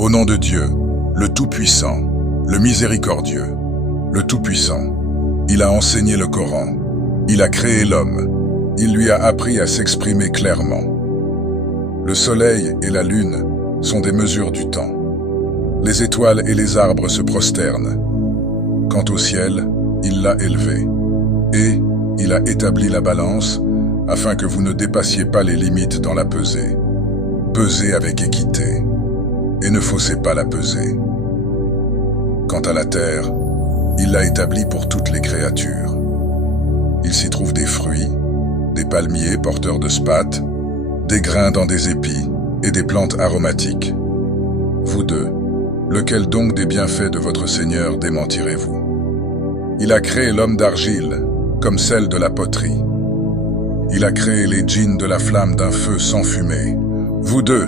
Au nom de Dieu, le Tout-Puissant, le Miséricordieux, le Tout-Puissant, il a enseigné le Coran, il a créé l'homme, il lui a appris à s'exprimer clairement. Le soleil et la lune sont des mesures du temps. Les étoiles et les arbres se prosternent. Quant au ciel, il l'a élevé. Et il a établi la balance afin que vous ne dépassiez pas les limites dans la pesée. Pesez avec équité et ne faussez pas la pesée. Quant à la terre, il l'a établie pour toutes les créatures. Il s'y trouve des fruits, des palmiers porteurs de spathes, des grains dans des épis et des plantes aromatiques. Vous deux, lequel donc des bienfaits de votre Seigneur démentirez-vous? Il a créé l'homme d'argile, comme celle de la poterie. Il a créé les djinns de la flamme d'un feu sans fumée. Vous deux,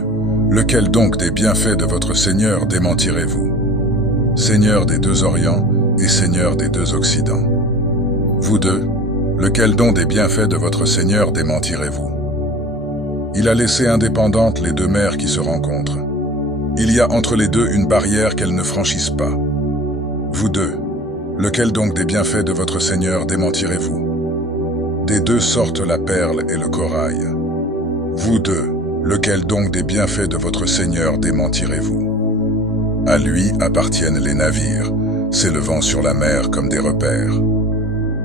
lequel donc des bienfaits de votre Seigneur démentirez-vous? Seigneur des deux Orients et Seigneur des deux Occidents. Vous deux, lequel donc des bienfaits de votre Seigneur démentirez-vous? Il a laissé indépendantes les deux mers qui se rencontrent. Il y a entre les deux une barrière qu'elles ne franchissent pas. Vous deux, lequel donc des bienfaits de votre Seigneur démentirez-vous? Des deux sortent la perle et le corail. Vous deux, lequel donc des bienfaits de votre Seigneur démentirez-vous? À lui appartiennent les navires, s'élevant sur la mer comme des repères.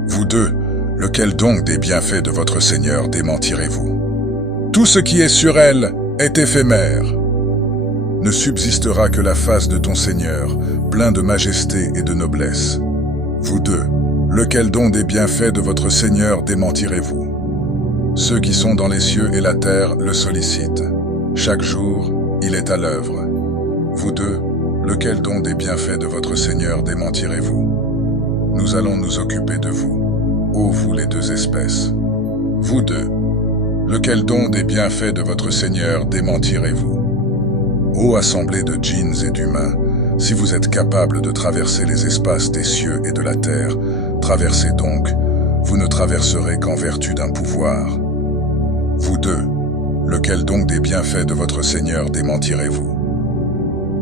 Vous deux, lequel donc des bienfaits de votre Seigneur démentirez-vous? Tout ce qui est sur elle est éphémère. Ne subsistera que la face de ton Seigneur, plein de majesté et de noblesse. Vous deux, lequel donc des bienfaits de votre Seigneur démentirez-vous? Ceux qui sont dans les cieux et la terre le sollicitent. Chaque jour, il est à l'œuvre. Vous deux, lequel donc des bienfaits de votre Seigneur démentirez-vous? Nous allons nous occuper de vous, ô vous les deux espèces. Vous deux, lequel donc des bienfaits de votre Seigneur démentirez-vous? Ô assemblée de djinns et d'humains, si vous êtes capables de traverser les espaces des cieux et de la terre, traversez donc, vous ne traverserez qu'en vertu d'un pouvoir. Vous deux, lequel donc des bienfaits de votre Seigneur démentirez-vous?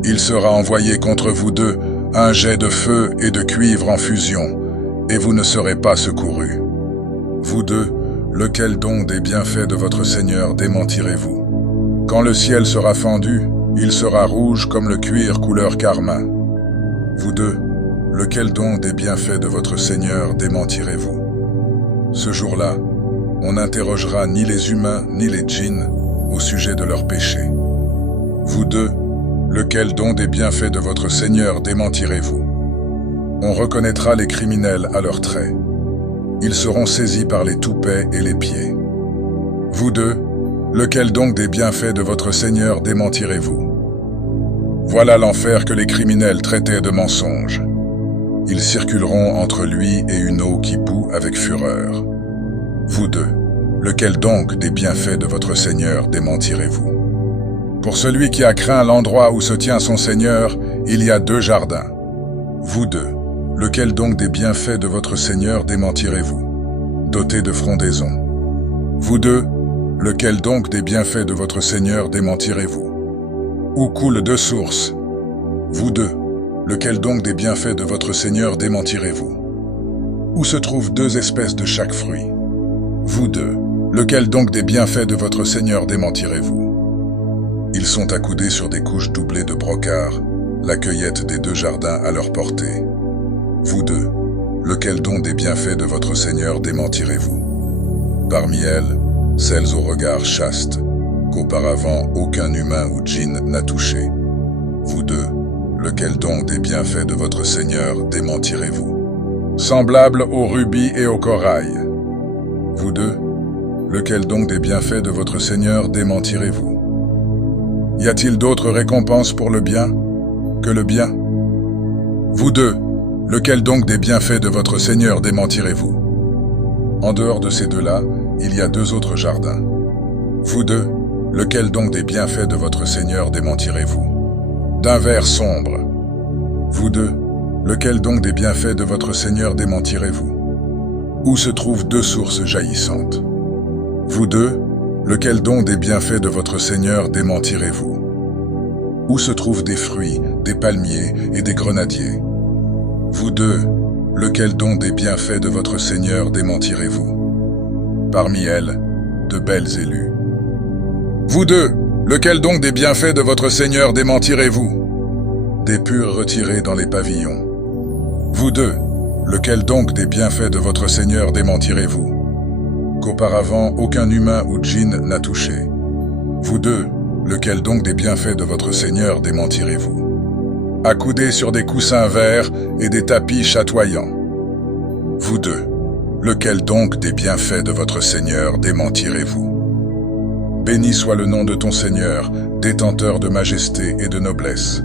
Il sera envoyé contre vous deux un jet de feu et de cuivre en fusion, et vous ne serez pas secourus. Vous deux, lequel donc des bienfaits de votre Seigneur démentirez-vous? Quand le ciel sera fendu, il sera rouge comme le cuir couleur carmin. Vous deux, lequel donc des bienfaits de votre Seigneur démentirez-vous? Ce jour-là, on n'interrogera ni les humains ni les djinns au sujet de leurs péchés. Vous deux, lequel donc des bienfaits de votre Seigneur démentirez-vous? On reconnaîtra les criminels à leurs traits. Ils seront saisis par les toupets et les pieds. Vous deux, lequel donc des bienfaits de votre Seigneur démentirez-vous? Voilà l'enfer que les criminels traitaient de mensonge. Ils circuleront entre lui et une eau qui bout avec fureur. Vous deux, lequel donc des bienfaits de votre Seigneur démentirez-vous? Pour celui qui a craint l'endroit où se tient son Seigneur, il y a deux jardins. Vous deux, lequel donc des bienfaits de votre Seigneur démentirez-vous? Dotés de frondaisons. Vous deux, lequel donc des bienfaits de votre Seigneur démentirez-vous? Où coulent deux sources? Vous deux, lequel donc des bienfaits de votre Seigneur démentirez-vous? Où se trouvent deux espèces de chaque fruit? Vous deux, lequel donc des bienfaits de votre Seigneur démentirez-vous? Ils sont accoudés sur des couches doublées de brocart, la cueillette des deux jardins à leur portée. Vous deux, lequel donc des bienfaits de votre Seigneur démentirez-vous? Parmi elles, celles au regard chaste, qu'auparavant aucun humain ou djinn n'a touché. Vous deux, lequel donc des bienfaits de votre Seigneur démentirez-vous? Semblable au rubis et au corail. Vous deux, lequel donc des bienfaits de votre Seigneur démentirez-vous? Y a-t-il d'autres récompenses pour le bien que le bien? Vous deux, lequel donc des bienfaits de votre Seigneur démentirez-vous? En dehors de ces deux-là, il y a deux autres jardins. Vous deux, lequel donc des bienfaits de votre Seigneur démentirez-vous? D'un vert sombre. Vous deux, lequel donc des bienfaits de votre Seigneur démentirez-vous? Où se trouvent deux sources jaillissantes? Vous deux, lequel donc des bienfaits de votre Seigneur démentirez-vous? Où se trouvent des fruits, des palmiers et des grenadiers? Vous deux, lequel donc des bienfaits de votre Seigneur démentirez-vous? Parmi elles, de belles élues. Vous deux, lequel donc des bienfaits de votre Seigneur démentirez-vous? Des purs retirés dans les pavillons. Vous deux, lequel donc des bienfaits de votre Seigneur démentirez-vous? Qu'auparavant aucun humain ou djinn n'a touché. Vous deux, lequel donc des bienfaits de votre Seigneur démentirez-vous? Accoudés sur des coussins verts et des tapis chatoyants. Vous deux, lequel donc des bienfaits de votre Seigneur démentirez-vous? Béni soit le nom de ton Seigneur, détenteur de majesté et de noblesse.